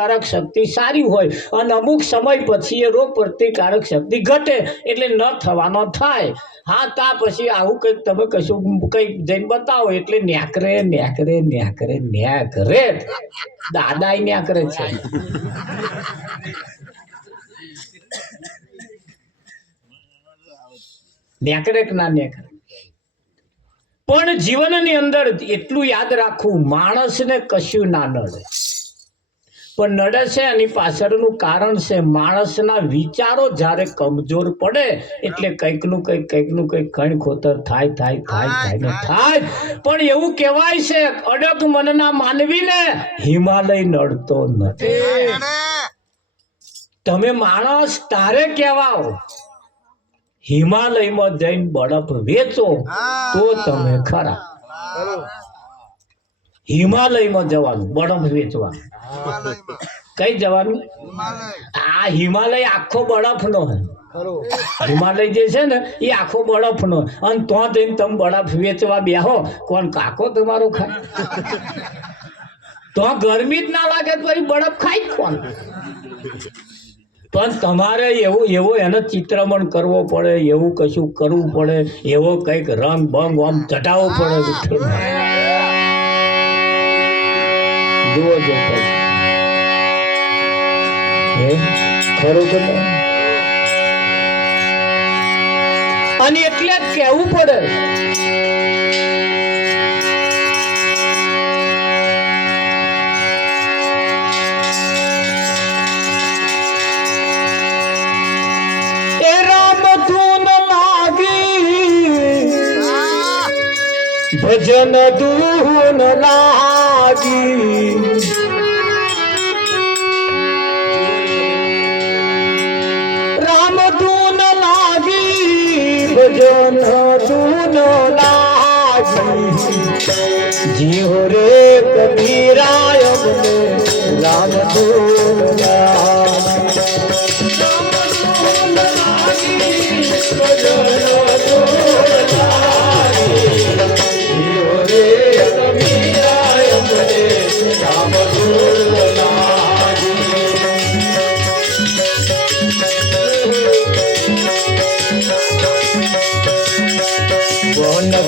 પ્રતિકારક શક્તિ સારી હોય અને અમુક સમય પછી એ રોગ પ્રતિકારક શક્તિ ઘટે એટલે ન થવાનો થાય. હા તા પછી આવું કંઈક તમે કશું કંઈક જઈને બતાવો એટલે ન્યાકરે ન્યાકરે ન્યાકરે ન્યાકરે દાદા ન્યાકરે છે. ન્યાકરે કે ના ન્યાકરે પણ જીવનની અંદર એટલું યાદ રાખવું, માણસને કશું ના નડે, પણ નડે છે એની પાછળનું કારણ છે માણસના વિચારો જ્યારે કમજોર પડે એટલે કંઈકનું કંઈક કણ ખોતર થાય ને થાય. પણ એવું કહેવાય છે અડગ મનના માનવીને હિમાલય નડતો નથી. તમે માણસ તારે કહેવાઓ, હિમાલયમાં જઈને બરફ વેચો તો તમે ખરા. હિમાલયમાં જવાનું બરફ વેચવા. કઈ જવાનું? આ હિમાલય આખો બરફ નો હે. હિમાલય જે છે ને એ આખો બરફ નો, અને તો જઈને તમે બરફ વેચવા બેહો, કોણ કાકો તમારો ખાય? તો ગરમી જ ના લાગે પછી બરફ ખાય કોણ? પણ તમારે એવો એનો ચિત્રમણ કરવો પડે, એવું કશું કરવું પડે, એવો કંઈક રંગ બંગ આમ ચટાવવો પડે. જુઓ જો ખરું કે નહીં? અને એટલે જ કહેવું પડે ભજન ધૂન લાગી, રામ ધૂન લાગી, ભજન ધૂન લાગી, જીવો રે કબીરાય રામ ધૂન લાગી, રામ ધૂન લાગી, ભજન ધૂન લાગી,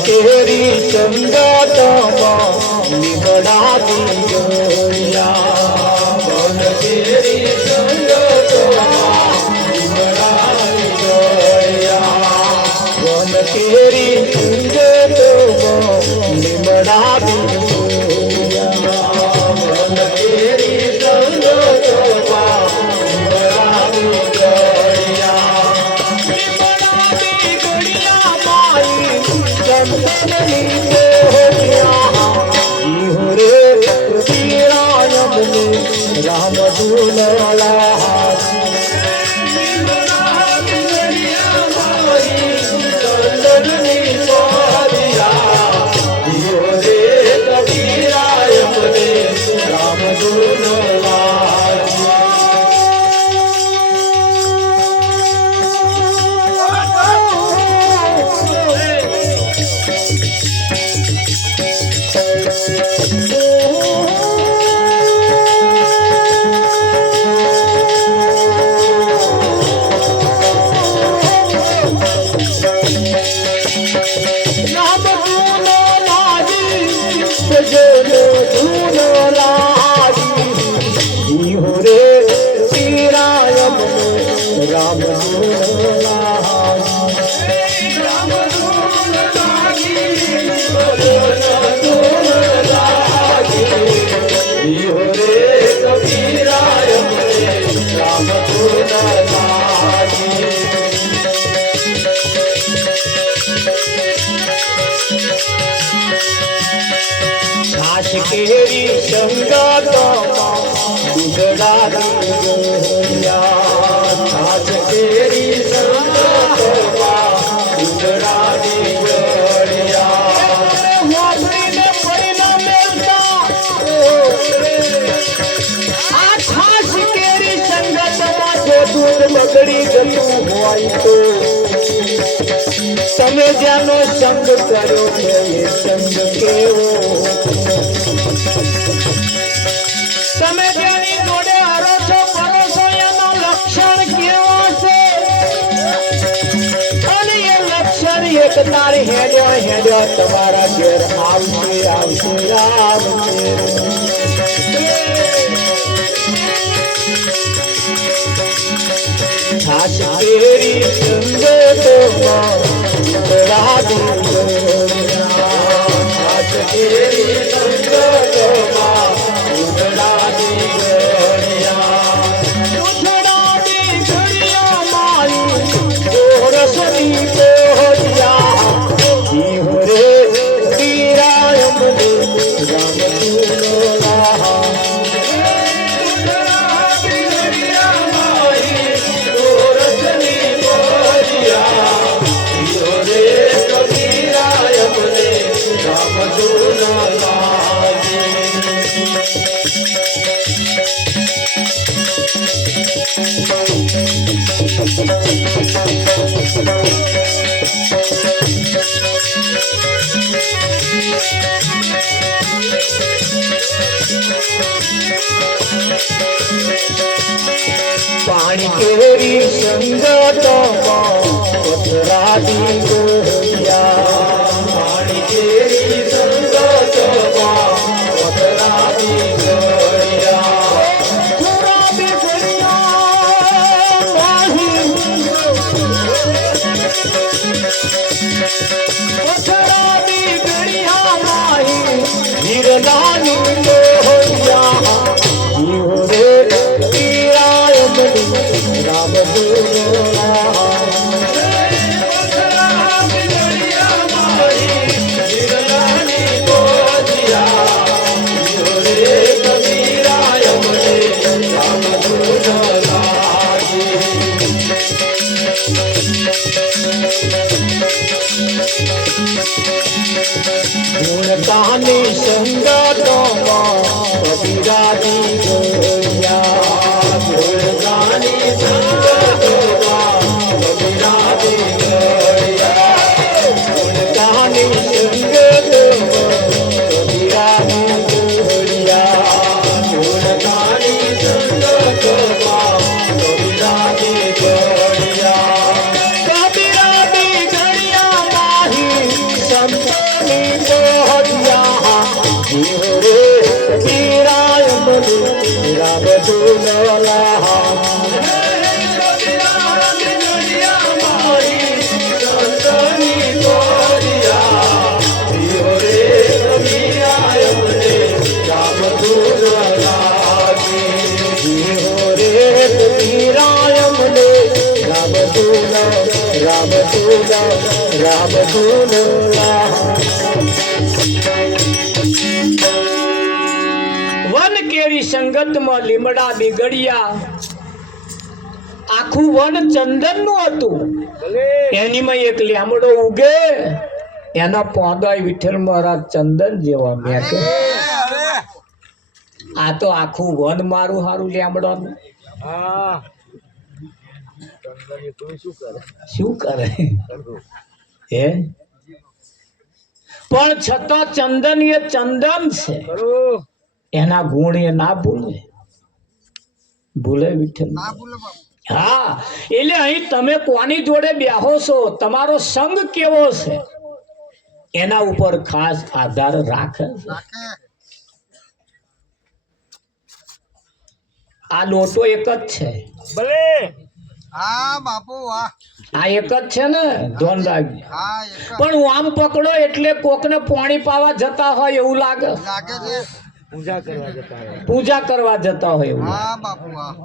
કેરી ચંદા લીમડા દિયોયા, વન કેરી ચંદા લીમડા દિયોયા, વન કેરી ચંદા લીમડા દિયોયા, વન કેરી ચંદા લીમડા દિયોયા, રામ ધૂન કેરી સંગાતમાં દુધડા દિયોયા, કેરી સંગાતમાં દુધડા દિયોયા, વાપરીને પરિણામે આ ખાસ કેરી સંગાતમાં જો દૂધ બગડી જતું હોય તો તમે જેનો સંગ કર્યો છે એ સંગ કેવો, તમે જેની જોડે એક તારી હેડ્યો હેડ્યો તમારા ઘેર આવશે આવશે આવશે ખાસ તેરી સંગતમાં રાધી ગોળિયા ખાસ તેરી સંગતમાં રાધી ગોળિયા ઉછળાડી ઘડિયા મારી ગોરસની ગોળિયા જીવ રે પીરાય મને રામ તુલલા પાણી કેરી સંગતમાં પથરાદી ગોળિયા પાણી કેરી સંગતમાં પથરાદી ગોળિયા પથરાદી ગોળિયા પથરાદી ગોળિયા માહી હિરનાની ગોળિયા જીવ રે રામ તુલલા ગુણતાની સંગતમાં કબીરાદી ગોળિયા ગુણતાની સંગતમાં કબીરાદી ગોળિયા ગુણતાની સંગતમાં કબીરાદી ગોળિયા ગુણતાની સંગતમાં કબીરાદી ગોળિયા કબીરાદી ગોળિયા માહી સંતની ગોળિયા જીવ રે પીરાય મને રામ તુલલા રામ તુલલા વન કેરી સંગતમાં લીમડા બિગડ્યા આખું વન ચંદન નું હતું એનીમાં એક લીમડો ઉગે એના પોદાય વિઠ્ઠલ મહારાજ ચંદન જેવા મેં આ તો આખું વન મારું હારું લીમડાનું શું કરે હે પણ છતાં ચંદન એ ચંદન છે એના ગુણ એ ના ભૂલે વિઠ્ઠલ હા એટલે અહીં તમે કોની જોડે બેહો છો તમારો સંગ કેવો છે એના ઉપર ખાસ આધાર રાખે આ લોટો એક જ છે ભલે હા બાપુ વાહ આ એક જ છે ને ધોન રાખજો પણ હું આમ પકડો એટલે કોકને પાણી પાવા જતા હોય એવું લાગે છે પૂજા કરવા જતા હોય એવું હા બાપુ વાહ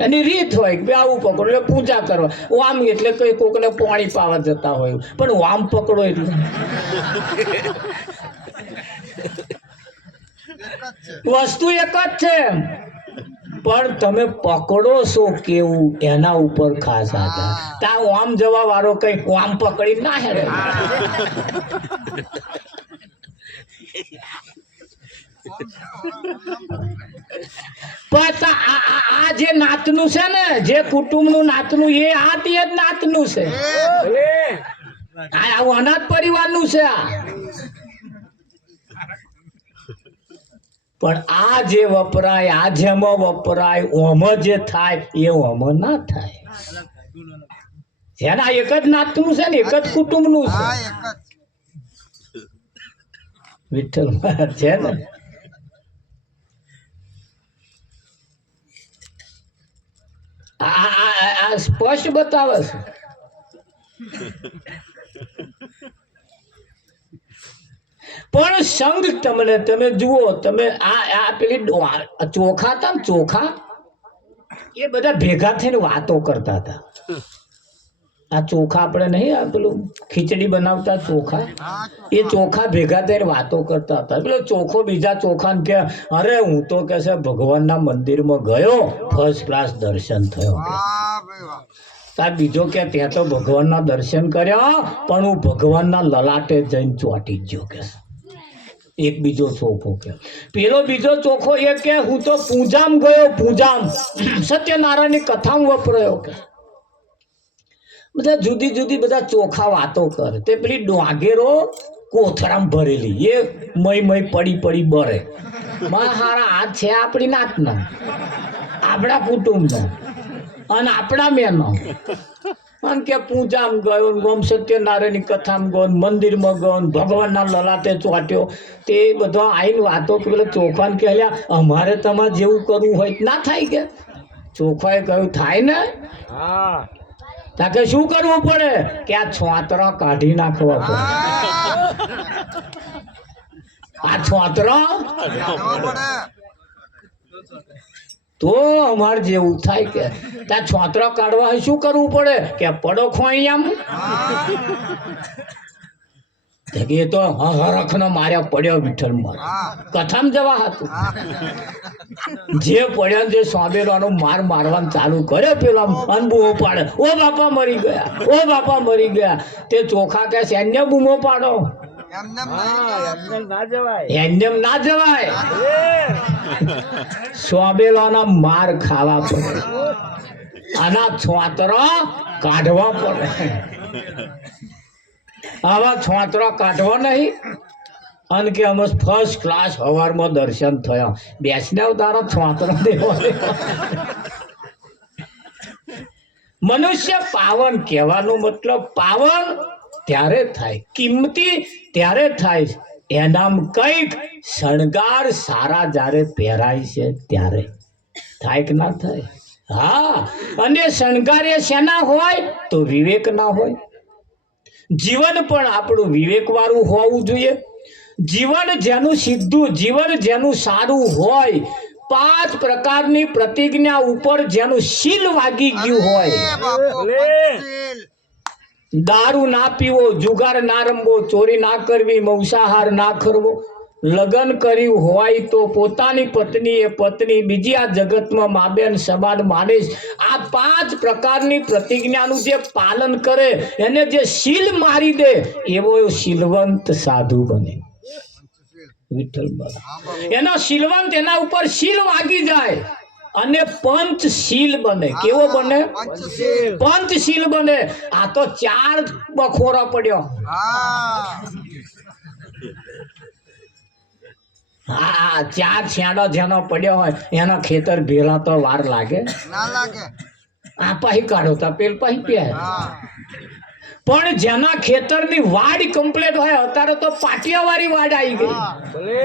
એની રીત હોય કે આવું પકડો એટલે પૂજા કરવા આમ એટલે કઈ કોકને પાણી પાવા જતા હોય પણ હું આમ પકડો એટલે વસ્તુ એક જ છે પણ તમે પકડો છો કેવું એના ઉપર ખાસ આધાર તા આમ જવા વાળો કઈ આમ પકડી ના હેડે આ જે નાતનું છે ને જે કુટુંબનું નાતનું એ આ તે જ નાતનું છે આ અનાથ પરિવારનું છે આ પણ આ જે વપરાય આ જેમાં વપરાય ઓમ જે થાય એ ઓમ ના થાય જેના એક જ નાતનું છે ને એક જ કુટુંબનું છે. હા એક જ વિઠ્ઠલ મહારાજ છે ને. આ સ્પષ્ટ બતાવે છે. પણ સંગ તમને તમે જુઓ તમે આ પેલી ચોખા હતા ને ચોખા એ બધા ભેગા થઈને વાતો કરતા હતા. આ ચોખા આપણે નહીં આ પેલું ખીચડી બનાવતા ચોખા હા એ ચોખા ભેગા થઈને વાતો કરતા હતા. પેલો ચોખો બીજા ચોખાને કે અરે હું તો કે છે ભગવાનના મંદિરમાં ગયો ફર્સ્ટ ક્લાસ દર્શન થયો. વાહ ભાઈ વાહ તાર બીજો કે ત્યાં તો ભગવાનના દર્શન કર્યા પણ હું ભગવાનના લલાટે જઈને ચોંટી જ ગયો કે એક બીજો ચોખો કે પેલો બીજો ચોખો એ કે હું તો પૂજામ ગયો પૂજામ સત્યનારાયણની કથામાં વપરાયો કે બધા જુદી જુદી બધા ચોખા વાતો કરે. તે પેલી ડોંગેરો કોથરામ ભરેલી એ મય પડી પડી બરે માં હારા આ છે આપણી નાતના આપણા કુટુંબના અને આપણા મેનો અને કે પૂજામ ગયો ગોમ સત્યનારાયણની કથામાં ગયો મંદિરમાં ગયો ભગવાનના લલાટે ચોટ્યો. તે બધા આવીને વાતો પેલો ચોખાને કે અમારે તમારે જેવું કરવું હોય ના થાય કે ચોખાએ કહ્યું થાય ને. હા તાકે શું કરવું પડે કે આ છોતરા કાઢી નાખવા પડે. આ છોતરા કાઢવા પડે તો અમારે જેવું થાય કે ત્યાં છોતરા કાઢવા હોય શું કરવું પડે કે પડો ખોઈ આમ એ તો હરખનો માર્યા પડ્યો વિઠ્ઠલ માર હા કથામાં જવા હતું. હા જે પડ્યા જે સોંબેરાનો માર મારવાનું ચાલુ કર્યો પેલા અનબૂમો પાડે ઓ બાપા મરી ગયા ઓ બાપા મરી ગયા. તે ચોખા કે સૈન્ય બૂમો પાડો એમને એમને ના જવાય. એમ ના જવાય. સોંબેલાના માર ખાવા પડે આના છોતરા કાઢવા પડે. આવા છોતરા કાઢવા નહીં અને કે અમે ફર્સ્ટ ક્લાસ હવારમાં દર્શન થયા બેસને તારા છોતરા દેવા. મનુષ્ય પાવન કહેવાનો મતલબ પાવન ત્યારે થાય કિંમતી ત્યારે થાય એનામ કંઈક શણગાર સારા જ્યારે પહેરાય છે ત્યારે થાય કે ના થાય. હા અને શણગાર એ શેના હોય તો વિવેક ના હોય. જીવન પણ આપણું વિવેક વાળું હોવું જોઈએ. જીવન જેનું સીધું જીવન જેનું સારું હોય 5 પ્રકારની પ્રતિજ્ઞા ઉપર જેનું શીલ વાગી ગયું હોય. બાપુ પંચશીલ. દારૂ ના પીવો જુગાર ના રમવો ચોરી ના કરવી માંસાહાર ના કરવો લગ્ન કર્યું હોય તો પોતાની પત્ની બીજી આ જગતમાં મા બેન સમાન માનીશ. આ 5 પ્રકારની પ્રતિજ્ઞાનું જે પાલન કરે એને જે શીલ મારી દે એવો શીલવંત સાધુ બને. વિઠ્ઠલ એના શીલવંત એના ઉપર શીલ વાગી જાય અને પંચશીલ બને. કેવો બને? પંચશીલ. પંચશીલ બને. આ તો 4 બખોરા પડ્યો. હા હા 4 છેડો જેનો પડ્યો હોય એના ખેતર ભેલા તો વાર લાગે. ના લાગે. આ પાહી કાઢો તો પેલ પાહી પે. હા પણ જેના ખેતરની વાડ કમ્પ્લીટ હોય અત્યારે તો પાટિયા વાળી વાડ આવી ગઈ. હા ભલે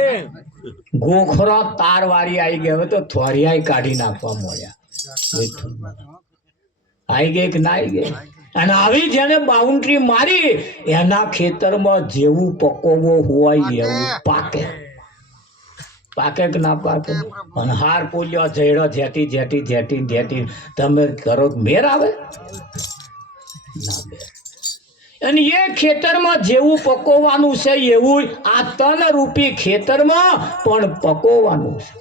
ગોખરો તાર વાળી આવી ગઈ. હવે તો થોરિયાઈ કાઢી નાખવા મળ્યા. આવી ગઈ કે ના આવી ગઈ? અને આવી જેને બાઉન્ડ્રી મારી એના ખેતરમાં જેવું પકોવો હોય એવું પાકે. પાકે કે ના પાકે? અને હાર પોલ્યો જઈડો જેટી જેટી જેટી જેટી તમે કરો મેર આવે ના મેર. અને એ ખેતરમાં જેવું પકોવાનું છે એવું આ તન રૂપી ખેતરમાં પણ પકોવાનું છે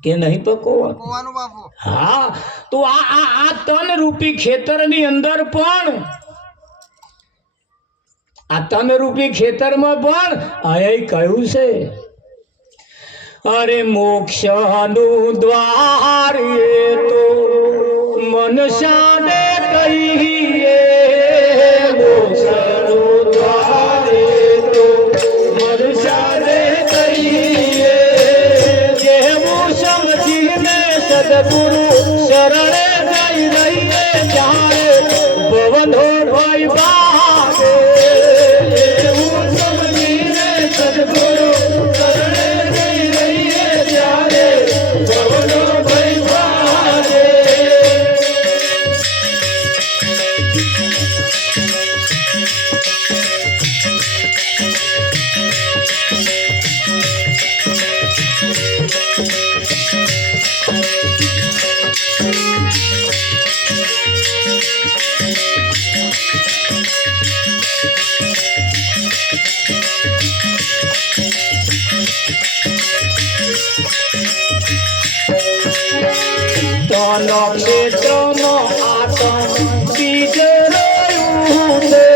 કે નહીં પકોવાનું? કોવાનું બાપુ. હા તો આ તન રૂપી ખેતરની અંદર પણ આ તન રૂપી ખેતરમાં પણ અહીં કહ્યું છે અરે મોક્ષનું દ્વાર એ તો મનસાને કહીએ મોક્ષનું દ્વાર એ તો મનસાને કહીએ જેવું સમજીને સદગુરુ શરણે જઈ રહીએ જાણે ભવનો ભય ભાગે એવું સમજીને સદગુરુ શરણે જઈ રહીએ ત્યારે ભવનો ભય ભાગે. તનો ક્ષેત્રનો આતંક બીજ રહ્યું છે.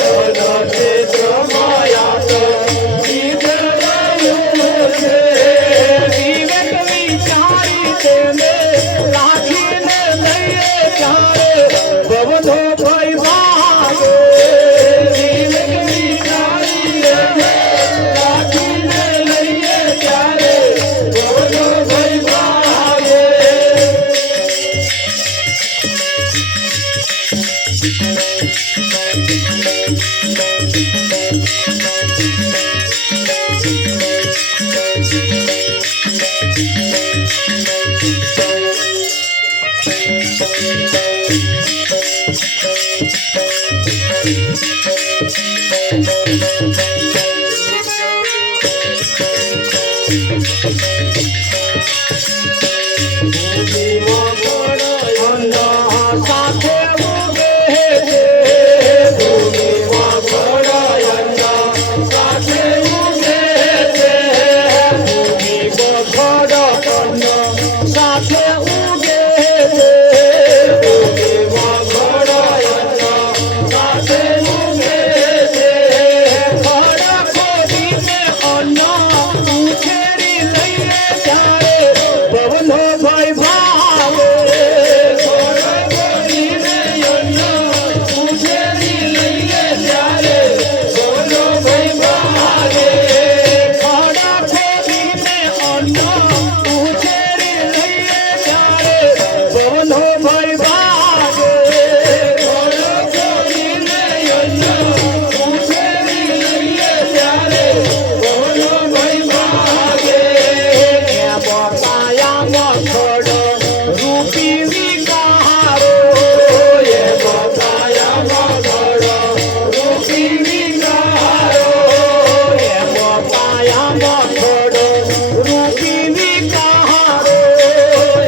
તનો ક્ષેત્રમાં આતંક બીજ રહ્યું છે. વિવેક વિચારી તેને રાખીને લઈએ ત્યારે ભવનો ભય ભાગે. વિવેક વિચારી તેને રાખીને લઈએ ત્યારે ભવનો ભય ભાગે. સાથે ઉગે છે. ભૂમિમાં ઘોડાયના સાથે ઉગે છે. ભૂમિમાં ઘોડાયના સાથે ઉગે છે. ભૂમિમાં ઘોડાયના સાથે ઉગે છે. ખોડા ખોદીને અન્ન ઉછેરી લઈએ ત્યારે ભવનો ભય ભાગે. ખોડા ખોદીને અન્ન ઉછેરી લઈએ ત્યારે ભવનો ભય ભાગે. ખોડા ખોદીને અન્ન ઉછેરી લઈએ ત્યારે ભવનો ભય ભાગે. ખોડા ખોદીને અન્ન ઉછેરી લઈએ ત્યારે ભવનો ભય ભાગે. એ બતાયામાં ખડો રૂપી વિકારો. એ બતાયામાં ખડો રૂપી વિકારો. એ બતાયામાં ખડો રૂપી વિકારો.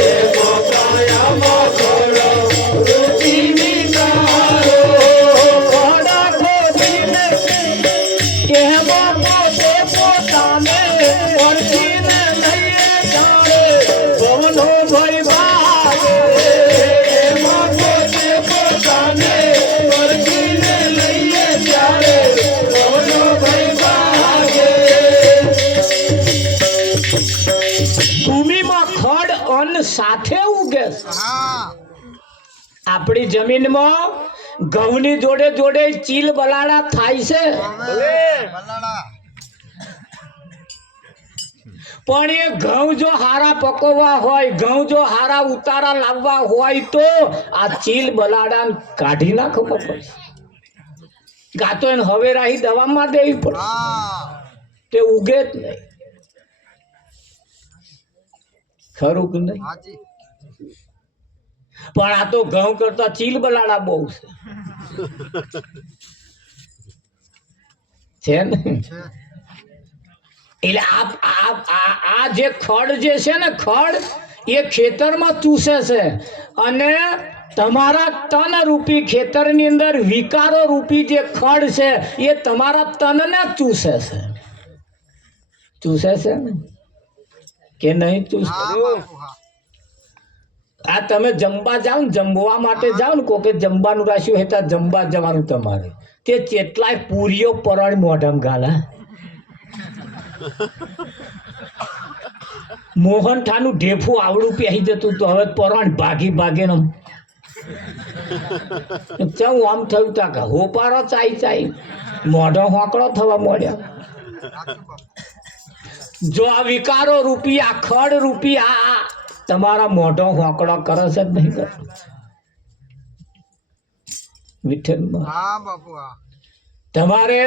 એ બતાયામાં ખડો રૂપી વિકારો. ખડા ખોદીને એમાં પોતે પોતાને ઓળખીને લઈએ ત્યારે ભવનો ભય ભાગે. એમાં પોતે પોતાને ઓળખીને લઈએ ત્યારે ભવનો ભય ભાગે. ભૂમિમાં ખડ અન્ન સાથે ઉગે છે. હા આપણી જમીનમાં ઘઉંની જોડે જોડે ચીલ બલાડા થાય છે. હવે ભલાડા પણ એ ઘઉં જો હારા પકવવા હોય, ઘઉં જો હારા ઉતારા લાવવા હોય તો આ ચીલ બલાડા કાઢી નાખવા પડશે. ગાતો એને હવે રાહી દવામાં દેવી પડે. હા તે ઉગે જ નહીં. ખરું કે નહીં? હાજી પણ આ તો ઘઉં કરતા ચીલ બલાડા બહુ છે ને. છે એટલે આ જે ખડ જે છે ને, ખડ એ ખેતરમાં ચૂસે છે અને તમારા તન રૂપી ખેતરની અંદર વિકારો રૂપી જે ખડ છે એ તમારા તનને ચૂસે છે. ચૂસે છે ને કે નહીં ચૂસે? હા બાપુ હા આ તમે જમવા જાઓ ને, જમવા માટે જાઓ ને, કોકે જમવાનું રાખ્યું હોય ત્યાં જમવા જવાનું તમારે. તે કેટલાય પૂરીઓ પરણ મોઢમ ગાલા. મોહન ઠાનું ઢેફું આવડું પહેરી જતું તો હવે પરણ ભાગી ભાગે ને ચમ આમ થયું તા કે હોપારો ચાઈ ચાઈ મોઢો હોંકળો થવા મળ્યા. સાચું બાપુ જો આ વિકારો રૂપી, આ ખડ રૂપી આ તમારા મોઢો હોંકળો કરે છે જ નહીં કરતો. વિઠ્ઠલમાં હા બાપુ હા તમારે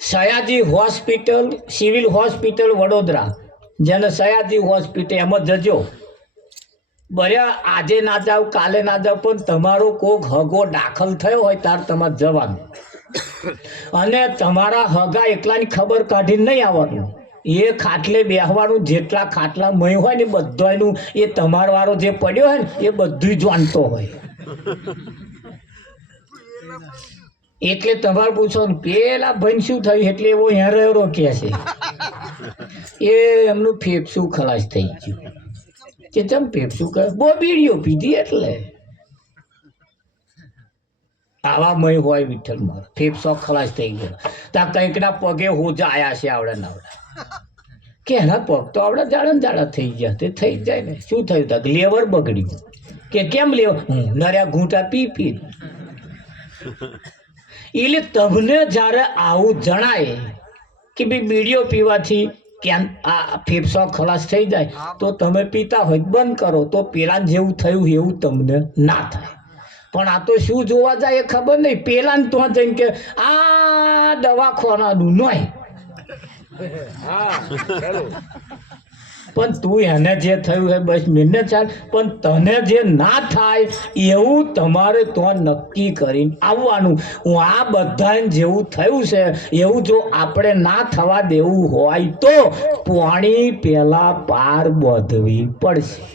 Sayaji hospital civil hospital Vadodara જેને સયાજી હોસ્પિટલ એમાં જજો બર્યા આજે ના જાવ કાલે ના જાવ પણ તમારો કોક હગો દાખલ થયો હોય ત્યારે તમારે જવાનું અને તમારા હગા એકલાની ખબર કાઢીને નહીં આવવાનું એ ખાટલે બેહવાનું જેટલા ખાટલા મય હોય ને બધાનું એ તમારો વાળો જે પડ્યો હોય ને એ બધું જાણતો હોય એટલે તમારે પૂછો ને પેલા ભાઈ શું થયું એટલે એવો હેરો કે છે એ એમનું ફેફસું ખલાસ થઈ ગયું કે ચમ ફેફસું કરે બહુ બીડીઓ પીધી એટલે આવા મય હોય વિઠ્ઠલ મારો ફેફસો ખલાસ થઈ ગયો ત્યાં કંઈકના પગે હોજા આયા છે આવડે ને આવડે કે એના પગ તો આવડે જાડા થઈ ગયા તે થઈ જ જાય ને શું થયું તા લેવર બગડ્યું કે કેમ લેવર નર્યા ઘૂંટા પી એટલે તમને જ્યારે આવું જણાય કે ભાઈ બીડીઓ પીવાથી કેમ આ ફેફસો ખલાસ થઈ જાય તો તમે પીતા હોય બંધ કરો તો પેલા જેવું થયું એવું તમને ના થાય પણ આ તો શું જોવા જાય એ ખબર નહીં પેલા તો જઈને કે આ દવાખાનાનું નહીં પણ તું એને જે થયું હોય બસ મિને ચાલ પણ તને જે ના થાય એવું તમારે તો નક્કી કરીને આવવાનું હું આ બધાને જેવું થયું છે એવું જો આપણે ના થવા દેવું હોય તો પાણી પહેલા પાર બાંધવી પડશે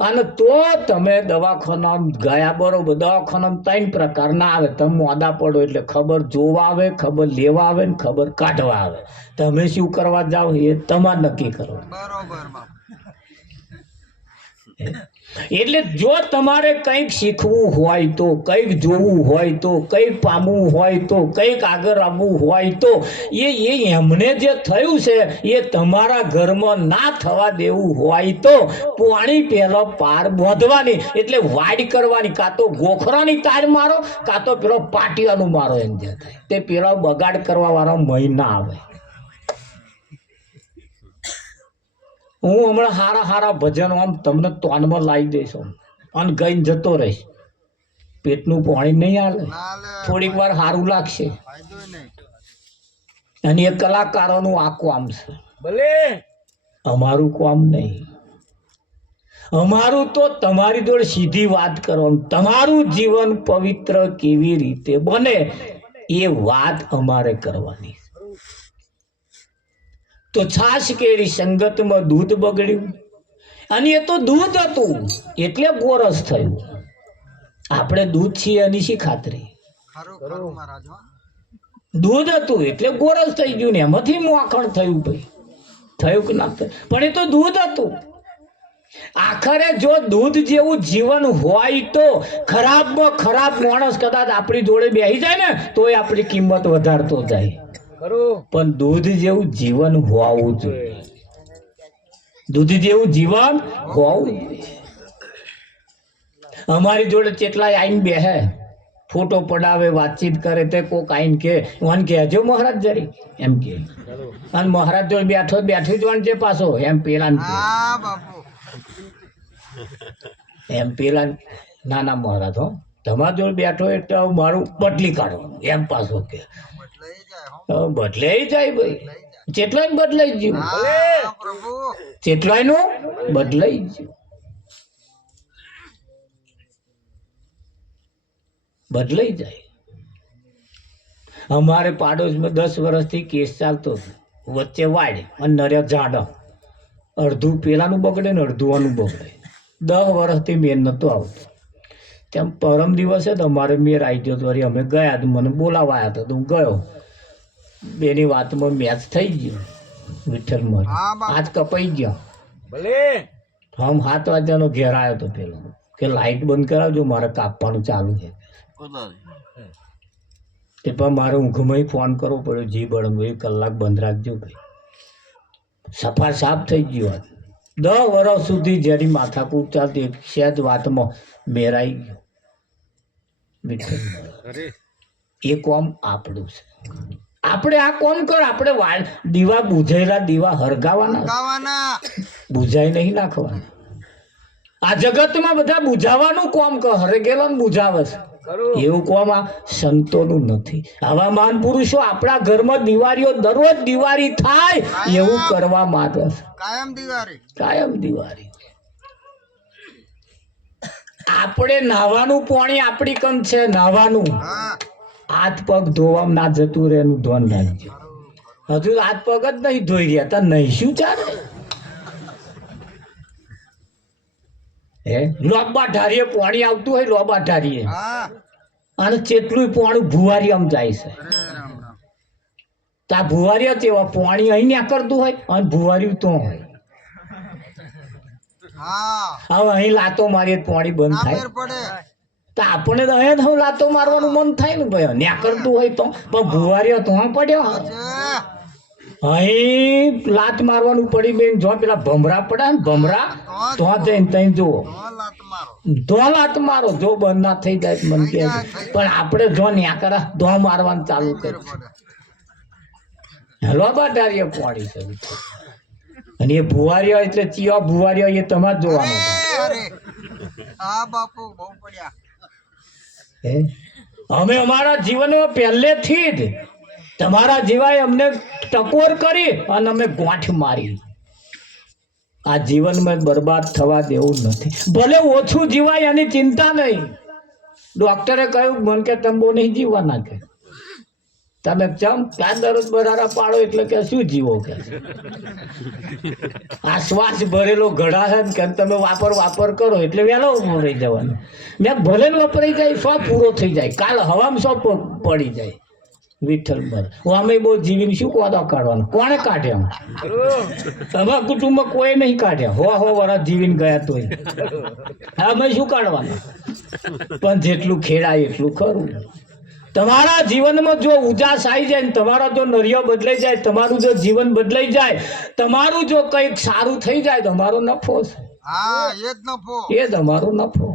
અને તો તમે દવાખાનામાં ગયા બરોબર દવાખાનામાં 3 પ્રકારના આવે તમે મોડા પડો એટલે ખબર જોવા આવે ખબર લેવા આવે ને ખબર કાઢવા આવે તમે શું કરવા જાઓ એ તમારે નક્કી કરો બરોબર બાપુ એટલે જો તમારે કંઈક શીખવું હોય તો કંઈક જોવું હોય તો કંઈક પામવું હોય તો કંઈક આગળ આવવું હોય તો એ એમને જે થયું છે એ તમારા ઘરમાં ના થવા દેવું હોય તો પાણી પહેલો પાર બાંધવાની એટલે વાડ કરવાની કાં તો ગોખરાની તાર મારો કાં તો પેલો પાટિયાનું મારો એમ જે થાય તે પેલો બગાડ કરવા વાળો મહી ના આવે હું હમણાં હારા ભજનો આમ તમને તોનમાં લાવી દઈશ અને ગઈને જતો રહીશ પેટનું પાણી નહીં હાલે ના લે થોડીક વાર સારું લાગશે ફાયદો નહીં અને એ કલાકારોનું આ કામ છે ભલે અમારું કામ નહીં અમારું તો તમારી જોડે સીધી વાત કરવાનું તમારું જીવન પવિત્ર કેવી રીતે બને એ વાત અમારે કરવાની તો છાશ કેરી સંગતમાં દૂધ બગડ્યું અને એ તો દૂધ હતું એટલે ગોરસ થયું આપણે દૂધ છીએ એની શી ખાતરી ખરું ખરું મહારાજ હો દૂધ હતું એટલે ગોરસ થઈ ગયું ને એમાંથી મોખણ થયું ભાઈ થયું કે ના થયું પણ એ તો દૂધ હતું આખરે જો દૂધ જેવું જીવન હોય તો ખરાબમાં ખરાબ માણસ કદાચ આપણી જોડે બેસી જાય ને તોય આપણી કિંમત વધારતો જાય ખરું પણ દૂધ જેવું જીવન હોવું જોઈએ દૂધ જેવું જીવન હોવું જોઈએ અમારી જોડે કેટલાય આઈને બેહે ફોટો પડાવે વાતચીત કરે તે કોક આઈને કે મને કહેજો મહારાજ જરી એમ કે અને મહારાજ જોડે બેઠો જ વણ છે પાછો એમ પેલા હા બાપુ એમ પેલા નાના મહારાજ હો તમારા જોડે બેઠો એટલે હવે મારું બદલી કાઢવાનું એમ પાછો કે બદલાઈ જાય હો બદલાઈ જાય ભાઈ જેટલાય બદલાઈ ગયું હા પ્રભુ જેટલાયનું બદલાઈ ગયું બદલાઈ જાય અમારે પાડોશમાં 10 વર્ષથી કેસ ચાલતો હતો વચ્ચે વાડ અને નર્યા ઝાડ અડધું પેલાનું બગડે ને અડધું આનું બગડે 10 વર્ષથી મેર નહોતો આવતો તેમ પરમ દિવસે જ અમારે મેર આવી ગયો વળી અમે ગયા તો મને બોલાવા આવ્યા હતા તો હું ગયો બેની વાતમાં મેચ થઈ ગયો વિઠ્ઠલમાં હા બાપુ આજ કપાઈ ગયા ભલે હમ 7 વાગ્યાનો ઘેર આવ્યો હતો પેલો કે લાઇટ બંધ કરાવજો મારે કાપવાનું ચાલુ છે તે પણ મારે ઊંઘમાં ફોન કરવો પડ્યો જી બળમ 1 કલાક બંધ રાખજો ભાઈ સફા સાફ થઈ ગયો આજ 10 વર્ષ સુધી જેની માથાકૂટ ચાલતી સહેજ વાતમાં મેરાઈ ગયો વિઠ્ઠલ એ કોમ આપણું છે આપણે આ કોમ કર આપણે દીવા બુઝાયેલા દીવા હરગાવાના ગાવાના બુઝાઈ નહીં નાખવાના આ જગતમાં બધા બુઝાવાનું કોમ કર હરે ગયેલો ને બુઝાવે છે ખરું. એવું કોમાં સંતોનું નથી. આવા મહાન પુરુષો આપણા ઘરમાં દિવાળીઓ દરરોજ દિવાળી થાય એવું કરવા માંગે છે. કાયમ દિવાળી. કાયમ દિવાળી. આપણે નાવાનું પાણી આપણી કન છે, નાવાનું હા હાથ પગ ધોવામાં ના જતું રહે એનું ધ્યાન રાખજો. હજુ હાથ પગ જ નહીં ધોઈ રહ્યા તા નહીં શું ચાલે હે? લોબા ઢારીએ પાણી આવતું હોય, લોબા ઢારીએ હા અને ચેટલું પાણી ભુવારી આમ જાય છે. અરે રામ રામ. તા ભુવારીયા તેવા પાણી અહીં નીકળતું હોય અને ભુવારી તો હોય. હા હવે અહીં લાતો મારીએ તો પાણી બંધ ના થાય. મેર પડે. તો આપણે તો અહીંયા તો લાતો મારવાનું મન થાય ને ભાઈ, નીકળતું હોય તો. પણ ભુવારીઓ તો પડ્યો છે. અહીં લાત મારવાનું પડી બેન. જો પેલા ભમરા પડ્યા ને ભમરા તો જઈને ત્યાં જુઓ તો લાત મારો. ધો લાત મારો. જો બંધ ના થઈ જાય તો મને કહે. પણ આપણે જો ન્યાકરા ધો મારવાનું ચાલુ મેર કર્યું. પડે. લોબા ડારીએ પાણી છે. અને એ ભુવારીઓ એટલે ચિયા ભુવારીઓ એ તમારે જોવાનું અરે હા બાપુ બહુ પડ્યા. હે? અમે અમારા જીવનમાં પહેલેથી જ તમારા જીવાએ અમને ટકોર કરી અને અમે ગોઠ મારી. આ જીવનમાં બરબાદ થવા દેવું નથી. ભલે ઓછું જીવાય એની ચિંતા નહીં. ડોક્ટરે કહ્યું મન કે તમે બહુ નહીં જીવવાના કે તમે ચમ ક્યાં દરરોજ બરારા પાડો એટલે કે શું જીવો કે આ શ્વાસ ભરેલો ઘડા છે ને કે તમે વાપર કરો એટલે વહેલો રહી જવાનું. મેં ભલે ને વપરાઈ જાય સો પૂરો થઈ જાય, કાલ હવામાં સો પડી જાય. વિઠ્ઠલ બર હું અમે બહુ જીવીને શું કોદો કાઢવાનો? કોણે કાઢ્યા? તમારા કુટુંબમાં કોઈ નહીં કાઢ્યા. હો વર્ષ જીવીને ગયા તોય અમે શું કાઢવાના? પણ જેટલું ખેડાય એટલું ખરું. તમારા જીવનમાં જો ઉજાસ આવી જાય ને તમારો જો નરિયો બદલાઈ જાય, તમારું જો જીવન બદલાઈ જાય, તમારું જો કંઈક સારું થઈ જાય તો અમારો નફો છે. હા એ જ નફો. એ જ અમારો નફો.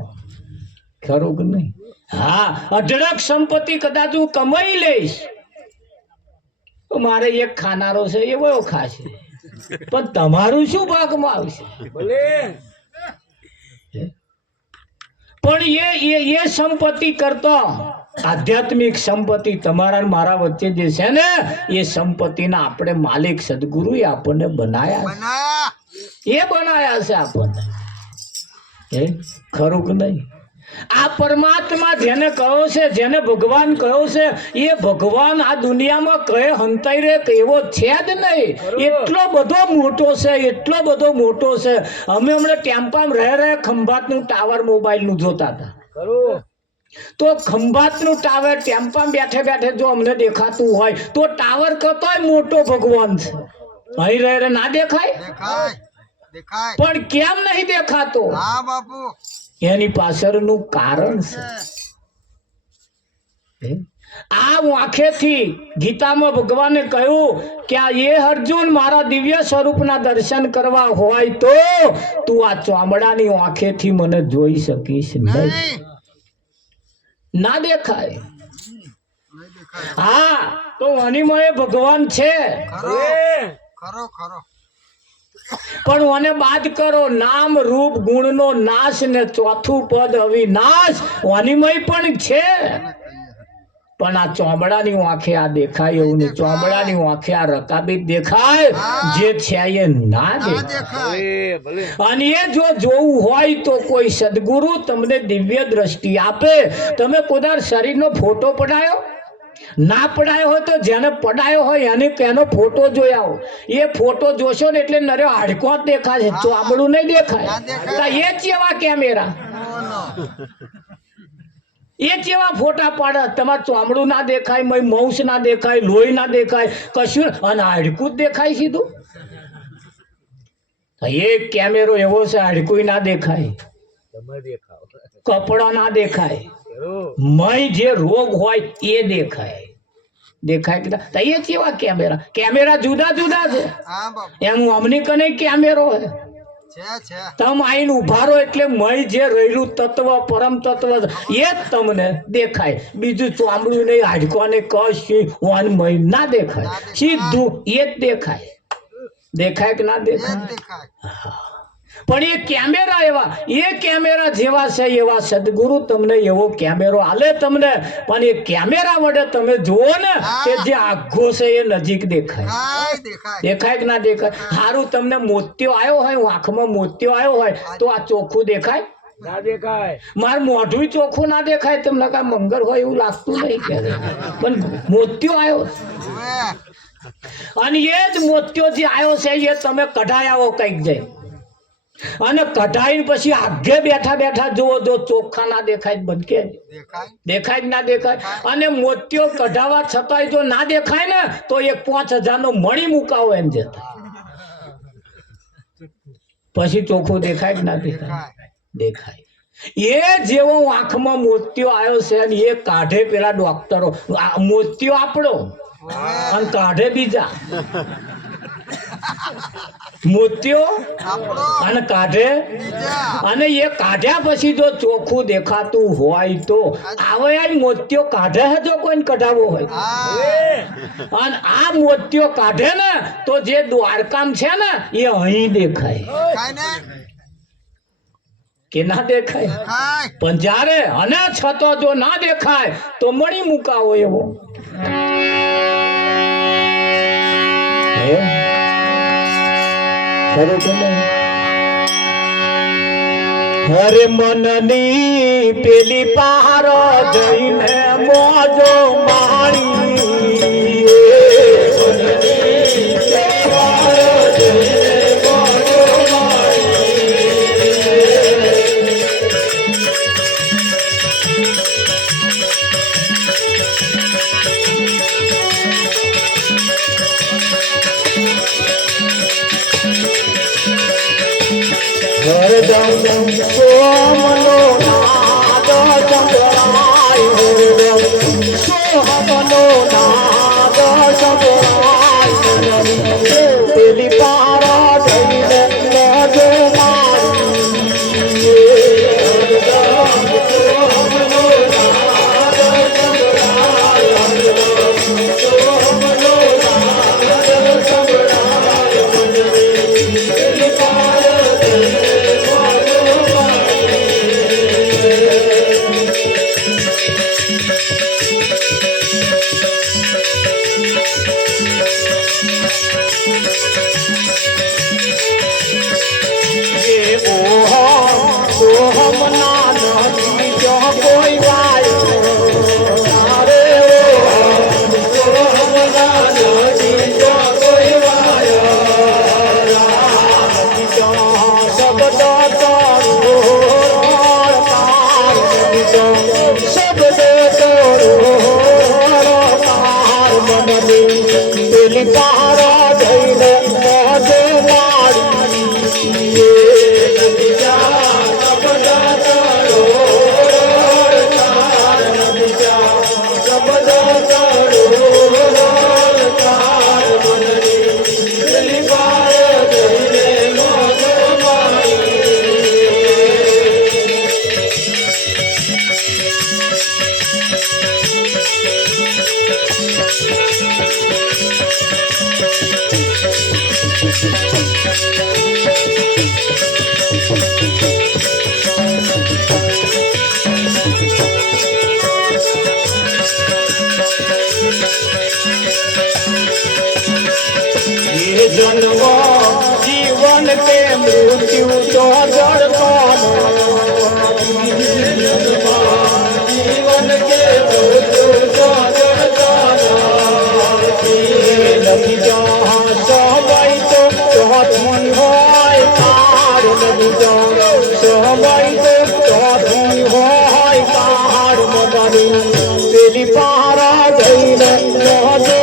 ખરું કે નહીં? હા, અઢળક સંપત્તિ કદાચ હું કમાઈ લઈશ તો મારે એક ખાનારો છે એવો ખાશે, પણ તમારું શું ભાગમાં આવશે? ભલે. પણ એ સંપત્તિ કરતો આધ્યાત્મિક સંપત્તિ તમારા ને મારા વચ્ચે જે છે ને એ સંપત્તિના આપણે માલિક સદગુરુએ આપણને બનાયા બનાયા. છે. એ બનાયા છે આપણને. હે? ખરું કે નહીં? આ પરમાત્મા જેને કહ્યો છે, જેને ભગવાન કહ્યો છે, એ ભગવાન આ દુનિયામાં કહે હંતાઈ રે એવો છે જ નહીં. એટલો બધો મોટો છે, એટલો બધો મોટો છે. અમે હમણાં ટેમ્પામાં રહે ખંભાતનું ટાવર મોબાઈલનું જોતા હતા. ખરું. તો ખંભાતનું ટાવર ટેમ્પામાં બેઠે જો અમને દેખાતું હોય તો ટાવર કરતોય મોટો ભગવાન છે. અહીં રહે ના દેખાય? દેખાય દેખાય. પણ કેમ નહીં દેખાતો? હા બાપુ. એની પાછળનું કારણ છે. આ વાંખેથી ગીતામાં ભગવાને કહ્યું કે આ એ અર્જુન મારા દિવ્ય સ્વરૂપના દર્શન કરવા હોય તો તું આ ચોમડાની વાંખેથી મને જોઈ શકીશ નહીં. નહીં ના દેખાય. નહીં દેખાય. હા, તો અનિમય ભગવાન છે, ખરો ખરો ખરો. પણ મને બાદ કરો નામ રૂપ ગુણનો નાશ ને ચોથું પદ અવિનાશ. અનિમય પણ છે, પણ આ ચોમડાની આંખે આ દેખાય એવું નહીં. ચોમડાની આંખે આ રકાબી દેખાય, જે છે એ ના દેખાય. દેખાય. ભલે. અને એ જો જોવું હોય તો કોઈ સદગુરુ તમને દિવ્ય દ્રષ્ટિ આપે. તમે કોદાર શરીરનો ફોટો પડાયો ના પડાયો હોય તો જેને પડાયો હોય એને એનો ફોટો જોઈ આવો. એ ફોટો જોશો ને એટલે નર્યો હાડકો જ દેખાશે, ચોમડું નહીં દેખાય. ના દેખાય. તો એ કેવા કેમેરા, બોલો. એ કેવા ફોટા પાડે? તમારે ચોમડું ના દેખાય, મૌસ ના દેખાય, લોહી ના દેખાય, કશું, અને હાડકું જ દેખાય સીધું. એક કેમેરો એવો છે હાડકું ના દેખાય, તમે દેખાવ. કપડો ના દેખાય, ખરું. મય જે રોગ હોય એ દેખાય. દેખાય કે તો એ કેવા કેમેરા? કેમેરા જુદા જુદા છે. હા બાપુ. એમ અમની કને કેમેરો હે. છે તમે આઈને ઉભા રહો એટલે મય જે રહેલું તત્વ પરમ તત્વ એ જ તમને દેખાય. બીજું ચોમડું નહીં, હાડકો ને કશું વન મય ના દેખાય, સીધું એ જ દેખાય. દેખાય કે ના એ જ દેખાય? દેખાય. પણ એ કેમેરા જેવા છે એવા સદગુરુ તમને એવો કેમેરો આલે તમને, પણ એ કેમેરા વડે તમે જુઓ ને કે જે આઘો છે એ નજીક દેખાય. દેખાય કે ના દેખાય? હારું તમને મોતિયો આવ્યો હોય, આંખમાં મોતિયો આવ્યો હોય તો આ ચોખ્ખું દેખાય? ના દેખાય. મારું મોઢું ચોખ્ખું ના દેખાય, તમને કાંઈ મંગળ હોય એવું લાગતું નહીં કે, પણ મોતિયો આવ્યો અને એ જ મોતિયો જે આવ્યો છે એ તમે કઢાઈ આવો કઈક જાય અને કઢાઈ પછી આગે બેઠા બેઠા જુઓ, જો ચોખ્ખા ના દેખાય બનકે દેખાય જ ના દેખાય. અને મોતિયો કઢાવા છતાંય જો ના દેખાય ને તો એક 5,000 નો મણી મુકાવો એમ જતા, પછી ચોખ્ખું દેખાય કે ના દેખાય? દેખાય. એ જેવો આંખમાં મોતિયો આવ્યો છે અને એ કાઢે પેલા ડોક્ટરો, મોતિયો આપણો અને કાઢે બીજા. મોતિયો અને કાઢે, અને એ કાઢ્યા પછી જો ચોખ્ખું દેખાતું હોય તો આવે મોતિયો કાઢે છે જો કોઈને કઢાવવો હોય. અને આ મોતિયો કાઢે ને તો જે દ્વારકામ છે ને એ અહીં દેખાય કે ના દેખાય? પણ જ્યારે અને છતો જો ના દેખાય તો મણી મુકાવો એવો. હરે મનની પેલી પાર જઈને મોજો માણી, હરદમ સોમનો નાદ સંભળાય, હરદમ સોમનો નાદ સંભળાય, પેલી પારા જઈને મોજો મારી, હરદમ સોમનો નાદ સંભળાય, હરદમ સોમનો નાદ સંભળાય, પેલી પારા જઈને જીવન કે મૃત્યુ તો જડતો જીવન કે મૃત્યુ તો જડતો નથી સબાઈ તો ચોથી હોય કાર નથી સબાઈ તો ચોથી હોય કાર મગની પેલી પારા જઈને મોજે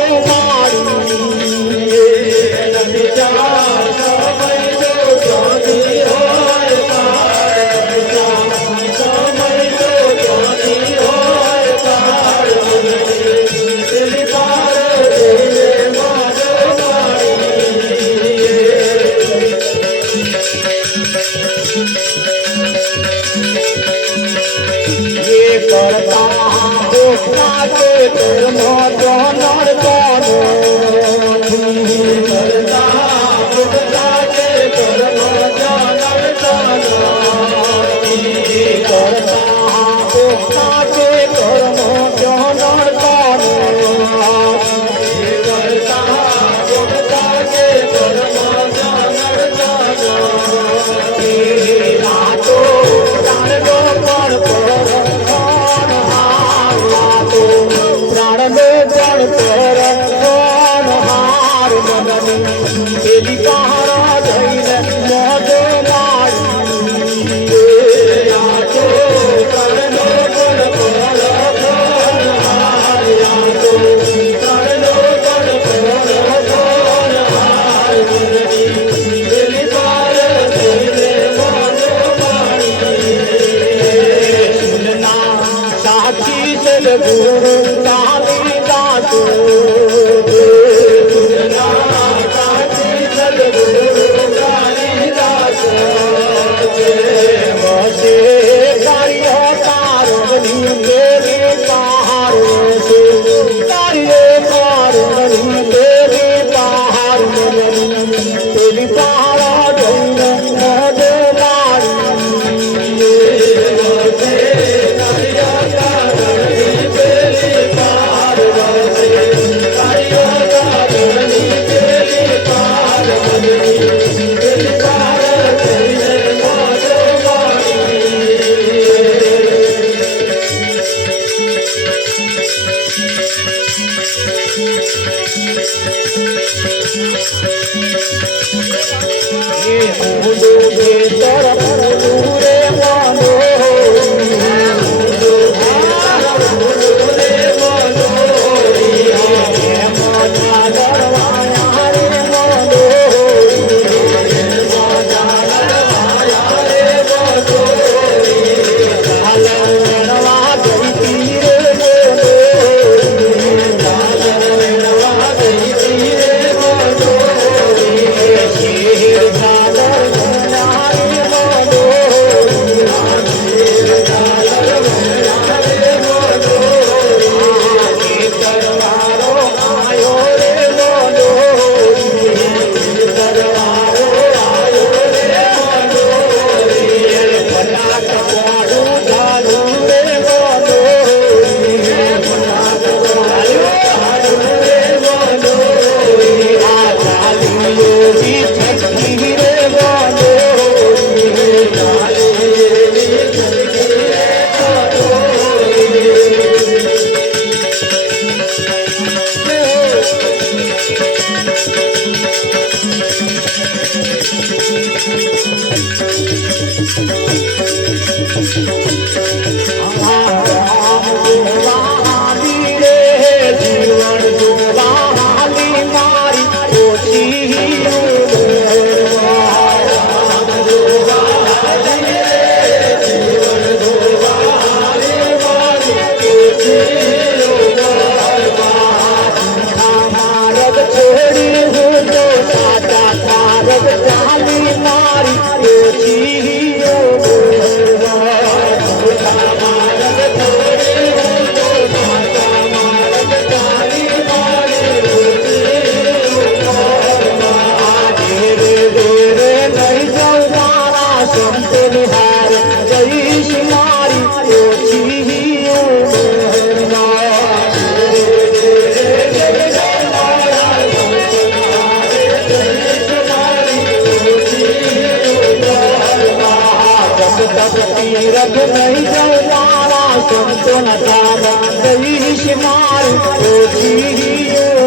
તીરથ નહીં જવાના સંતો ના કામ જઈશ મારી ઓછી